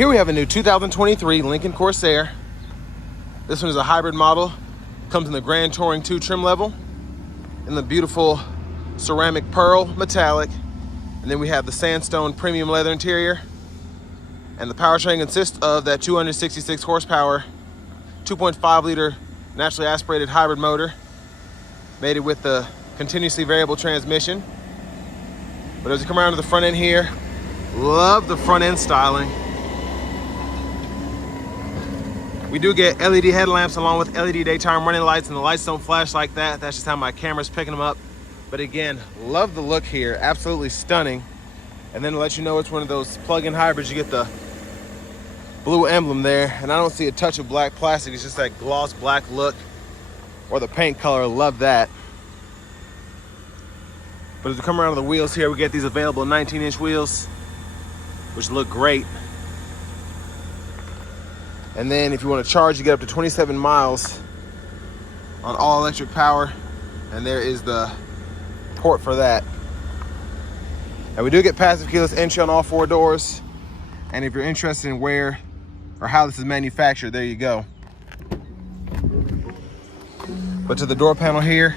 Here we have a new 2023 Lincoln Corsair. This one is a hybrid model. Comes in the Grand Touring 2 trim level in the beautiful ceramic pearl metallic. And then we have the sandstone premium leather interior. And the powertrain consists of that 266 horsepower, 2.5 liter naturally aspirated hybrid motor, mated with the continuously variable transmission. But as you come around to the front end here, love the front end styling. We do get LED headlamps along with LED daytime running lights, and the lights don't flash like that. That's just how my camera's picking them up. But again, love the look here, absolutely stunning. And then to let you know it's one of those plug-in hybrids, you get the blue emblem there, and I don't see a touch of black plastic. It's just that gloss black look, or the paint color, love that. But as we come around to the wheels here, we get these available 19-inch wheels, which look great. And then if you want to charge, you get up to 27 miles on all electric power. And there is the port for that. And we do get passive keyless entry on all 4 doors. And if you're interested in where or how this is manufactured, there you go. But to the door panel here,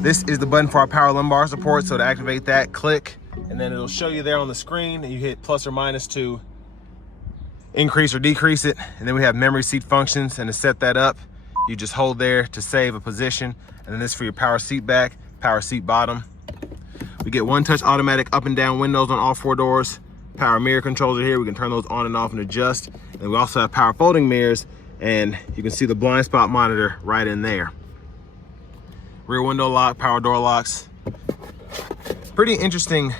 this is the button for our power lumbar support. So to activate that, click, and then it'll show you there on the screen, and you hit plus or minus to increase or decrease it. And then we have memory seat functions, and to set that up, you just hold there to save a position. And then this for your power seat back, power seat bottom. We get one-touch automatic up and down windows on all 4 doors. Power mirror controls are here. We can turn those on and off and adjust. And we also have power folding mirrors, and you can see the blind spot monitor right in there. Rear window lock, power door locks. Pretty interesting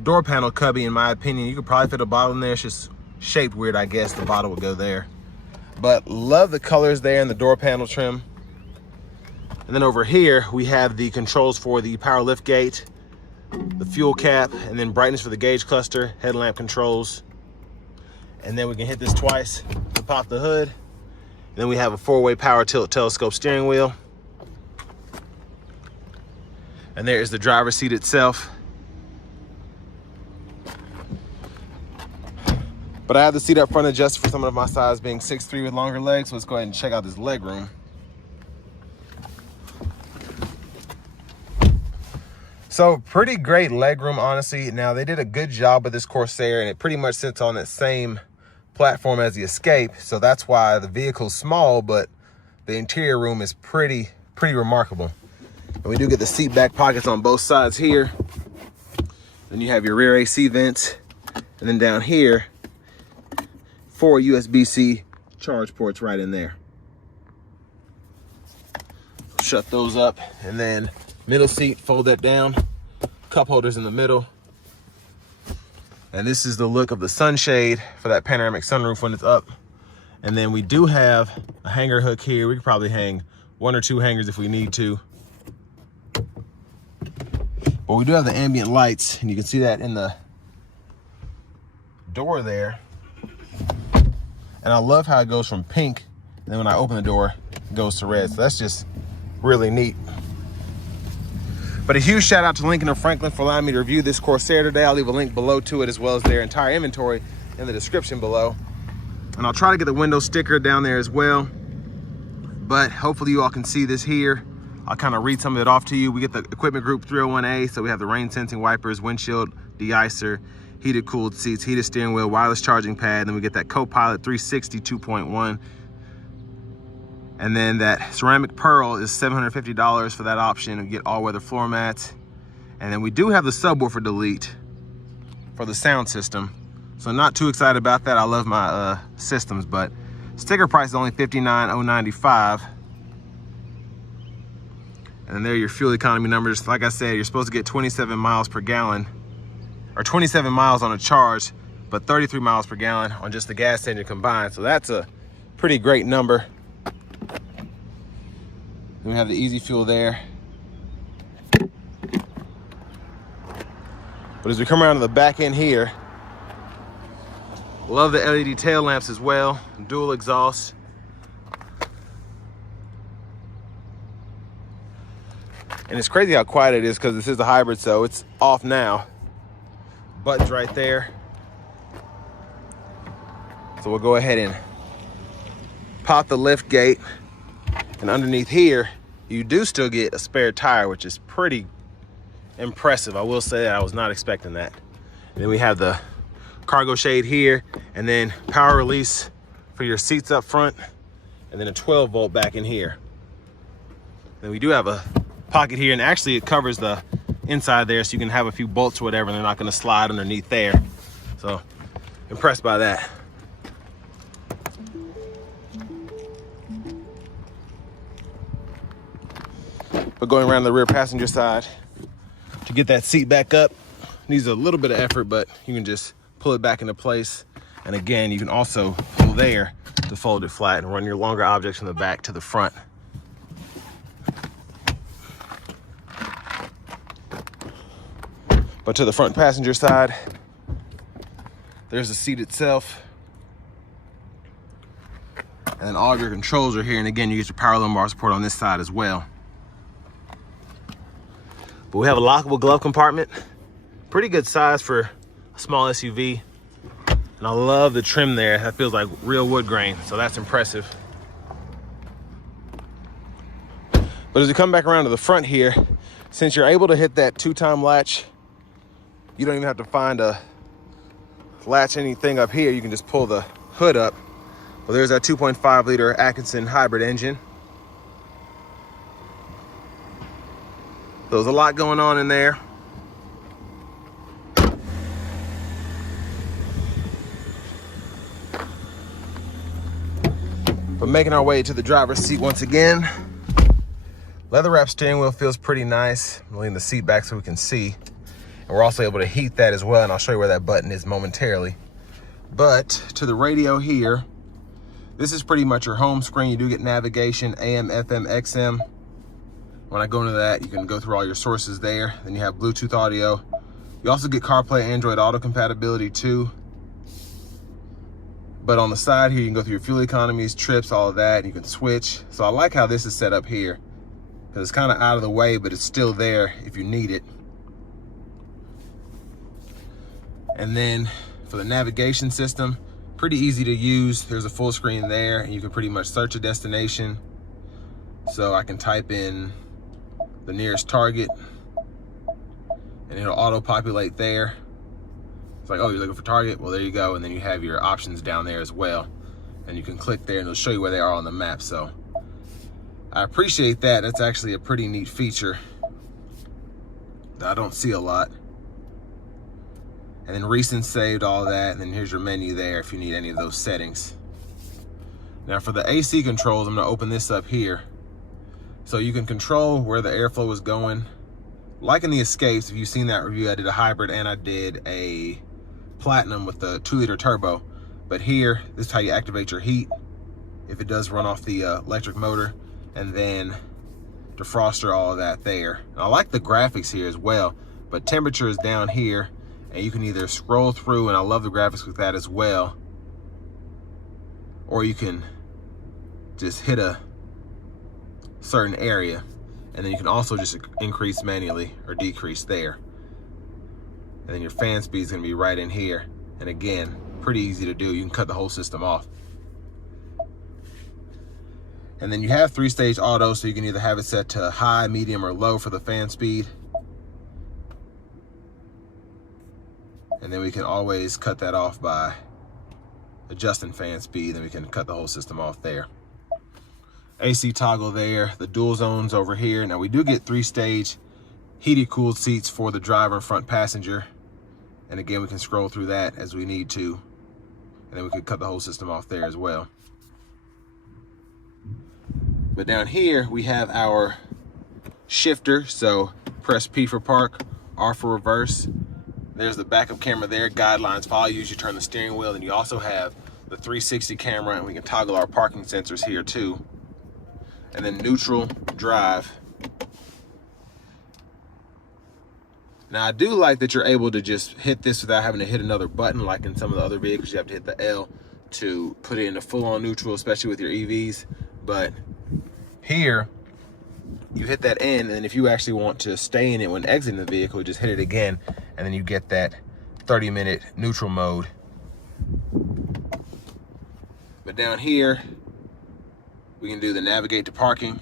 door panel cubby in my opinion. You could probably fit a bottle in there. It's just shaped weird, I guess. The bottle would go there. But love the colors there in the door panel trim. And then over here, we have the controls for the power lift gate, the fuel cap, and then brightness for the gauge cluster, headlamp controls. And then we can hit this twice to pop the hood. And then we have a 4-way power tilt telescope steering wheel. And there is the driver's seat itself. But I have the seat up front adjusted for someone of my size, being 6'3" with longer legs. So let's go ahead and check out this leg room. So pretty great leg room, honestly. Now they did a good job with this Corsair, and it pretty much sits on that same platform as the Escape. So that's why the vehicle's small, but the interior room is pretty remarkable. And we do get the seat back pockets on both sides here. Then you have your rear AC vents. And then down here, 4 USB-C charge ports right in there. Shut those up, and then middle seat, fold that down. Cup holders in the middle. And this is the look of the sunshade for that panoramic sunroof when it's up. And then we do have a hanger hook here. We could probably hang 1 or 2 hangers if we need to. But we do have the ambient lights, and you can see that in the door there. And I love how it goes from pink, and then when I open the door, it goes to red. So that's just really neat. But a huge shout out to Lincoln and Franklin for allowing me to review this Corsair today. I'll leave a link below to it, as well as their entire inventory in the description below. And I'll try to get the window sticker down there as well. But hopefully you all can see this here. I'll kind of read some of it off to you. We get the equipment group 301A. So we have the rain sensing wipers, windshield de-icer, heated cooled seats, heated steering wheel, wireless charging pad. Then we get that Copilot 360 2.1. And then that ceramic pearl is $750 for that option. We get all-weather floor mats. And then we do have the subwoofer delete for the sound system. So not too excited about that. I love my systems, but sticker price is only $59,095. And then there are your fuel economy numbers. Like I said, you're supposed to get 27 miles per gallon, or 27 miles on a charge, but 33 miles per gallon on just the gas engine combined. So that's a pretty great number. Then we have the easy fuel there. But as we come around to the back end here, love the LED tail lamps as well, dual exhaust. And it's crazy how quiet it is because this is a hybrid, so it's off now. Buttons right there. So we'll go ahead and pop the lift gate, and underneath here, you do still get a spare tire, which is pretty impressive. I will say that I was not expecting that. And then we have the cargo shade here, and then power release for your seats up front, and then a 12 volt back in here. Then we do have a pocket here, and actually it covers the inside there, so you can have a few bolts or whatever, and they're not gonna slide underneath there. So impressed by that. But going around the rear passenger side, to get that seat back up, needs a little bit of effort, but you can just pull it back into place. And again, you can also pull there to fold it flat and run your longer objects from the back to the front. But to the front passenger side, there's the seat itself. And then all of your controls are here. And again, you get your power lumbar support on this side as well. But we have a lockable glove compartment. Pretty good size for a small SUV. And I love the trim there. That feels like real wood grain, so that's impressive. But as we come back around to the front here, since you're able to hit that 2-time latch, you don't even have to find a latch anything up here. You can just pull the hood up. Well, there's that 2.5 liter Atkinson hybrid engine. So there's a lot going on in there. But making our way to the driver's seat once again. Leather wrap steering wheel feels pretty nice. I'm leaning the seat back so we can see. And we're also able to heat that as well, and I'll show you where that button is momentarily. But to the radio here, this is pretty much your home screen. You do get navigation, AM, FM, XM. When I go into that, you can go through all your sources there. Then you have Bluetooth audio. You also get CarPlay, Android Auto compatibility too. But on the side here, you can go through your fuel economies, trips, all of that. And you can switch. So I like how this is set up here, because it's kind of out of the way, but it's still there if you need it. And then for the navigation system, pretty easy to use. There's a full screen there, and you can pretty much search a destination. So I can type in the nearest Target, and it'll auto-populate there. It's like, oh, you're looking for Target? Well, there you go. And then you have your options down there as well. And you can click there, and it'll show you where they are on the map. So I appreciate that. That's actually a pretty neat feature that I don't see a lot. And then recent saved, all that. And then here's your menu there if you need any of those settings. Now for the AC controls, I'm gonna open this up here. So you can control where the airflow is going. Like in the Escapes, if you've seen that review, I did a hybrid and I did a Platinum with the 2-liter turbo. But here, this is how you activate your heat if it does run off the electric motor. And then defroster, all of that there. And I like the graphics here as well, but temperature is down here, and you can either scroll through, and I love the graphics with that as well, or you can just hit a certain area, and then you can also just increase manually or decrease there. And then your fan speed is going to be right in here. And again, pretty easy to do. You can cut the whole system off. And then you have 3-stage auto, so you can either have it set to high, medium, or low for the fan speed. And then we can always cut that off by adjusting fan speed, and we can cut the whole system off there. AC toggle there, the dual zones over here. Now we do get 3-stage heated cooled seats for the driver and front passenger. And again, we can scroll through that as we need to. And then we could cut the whole system off there as well. But down here, we have our shifter. So press P for park, R for reverse. There's the backup camera there, guidelines follow you as you turn the steering wheel. And you also have the 360 camera, and we can toggle our parking sensors here too. And then neutral, drive. Now I do like that you're able to just hit this without having to hit another button like in some of the other vehicles. You have to hit the L to put it into full-on neutral, especially with your EVs. But here, you hit that N, and then if you actually want to stay in it when exiting the vehicle, just hit it again, and then you get that 30-minute neutral mode. But down here, we can do the navigate to parking.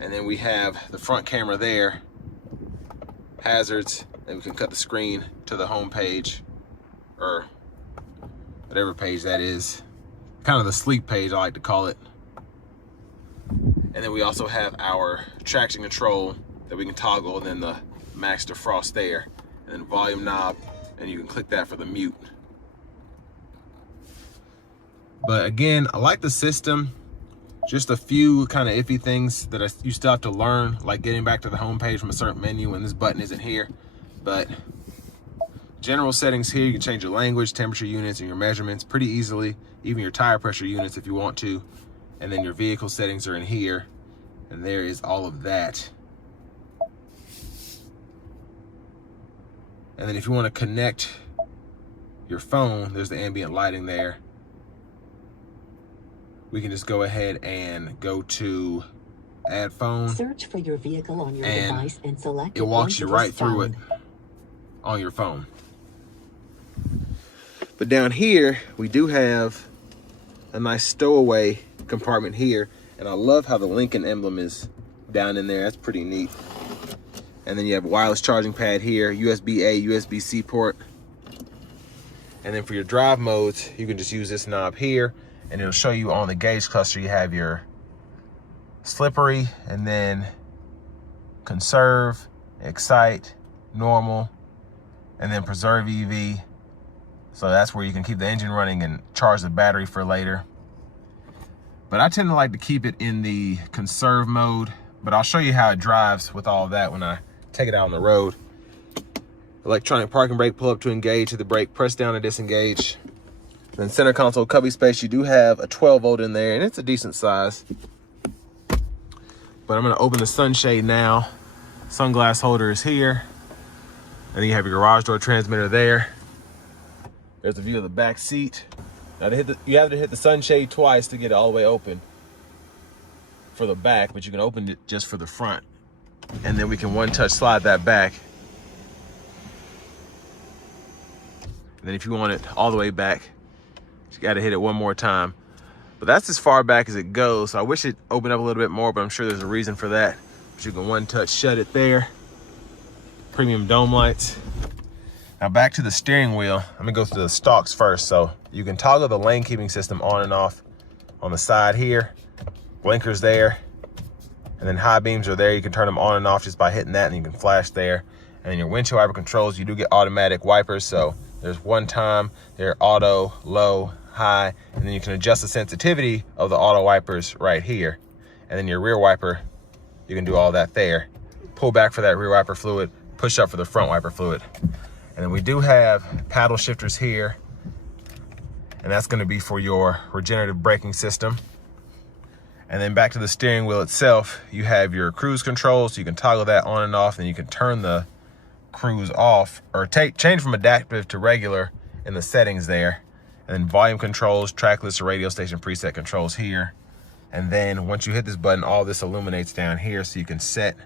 And then we have the front camera there, hazards, and we can cut the screen to the home page, or whatever page that is. Kind of the sleep page, I like to call it. And then we also have our traction control that we can toggle, and then the max defrost there, and then volume knob, and you can click that for the mute. But again, I like the system. Just a few kind of iffy things that you still have to learn, like getting back to the home page from a certain menu when this button isn't here. But general settings here, you can change your language, temperature units, and your measurements pretty easily, even your tire pressure units if you want to. And then your vehicle settings are in here, and there is all of that. And then if you want to connect your phone, there's the ambient lighting there. We can just go ahead and go to add phone. Search for your vehicle on your device and select it. It walks you right through it on your phone. But down here, we do have a nice stowaway compartment here. And I love how the Lincoln emblem is down in there. That's pretty neat. And then you have a wireless charging pad here, USB-A, USB-C port. And then for your drive modes, you can just use this knob here, and it'll show you on the gauge cluster, you have your slippery, and then conserve, excite, normal, and then preserve EV. So that's where you can keep the engine running and charge the battery for later. But I tend to like to keep it in the conserve mode, but I'll show you how it drives with all of that when I take it out on the road. Electronic parking brake, pull up to engage, hit the brake, press down to disengage. Then center console cubby space, you do have a 12 volt in there, and it's a decent size. But I'm gonna open the sunshade now. Sunglass holder is here. And then you have your garage door transmitter there. There's a view of the back seat. Now you have to hit the sunshade twice to get it all the way open for the back, but you can open it just for the front. And then we can one-touch slide that back. And then if you want it all the way back, you gotta hit it one more time. But that's as far back as it goes. So I wish it opened up a little bit more, but I'm sure there's a reason for that. But you can one-touch shut it there. Premium dome lights. Now back to the steering wheel. I'm gonna go through the stalks first. So you can toggle the lane keeping system on and off on the side here. Blinkers there. And then high beams are there. You can turn them on and off just by hitting that, and you can flash there. And then your windshield wiper controls, you do get automatic wipers. So there's one time, they're auto, low, high, and then you can adjust the sensitivity of the auto wipers right here. And then your rear wiper, you can do all that there. Pull back for that rear wiper fluid, push up for the front wiper fluid. And then we do have paddle shifters here, and that's gonna be for your regenerative braking system. And then back to the steering wheel itself, you have your cruise control, so you can toggle that on and off, and you can turn the cruise off, or change from adaptive to regular in the settings there. And then volume controls, track list, or radio station preset controls here. And then once you hit this button, all this illuminates down here, so you can set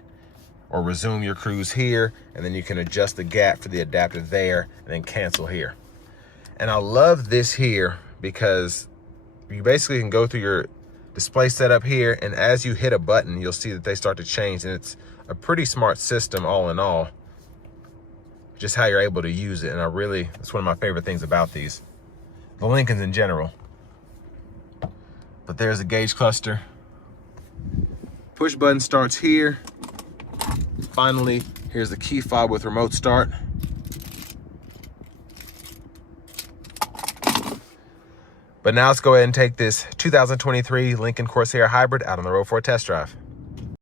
or resume your cruise here, and then you can adjust the gap for the adaptive there, and then cancel here. And I love this here because you basically can go through your display setup here, and as you hit a button, you'll see that they start to change, and it's a pretty smart system all in all, just how you're able to use it. And it's one of my favorite things about these, the Lincolns in general. But there's a gauge cluster. Push button starts here. Finally, here's the key fob with remote start. But now let's go ahead and take this 2023 Lincoln Corsair Hybrid out on the road for a test drive.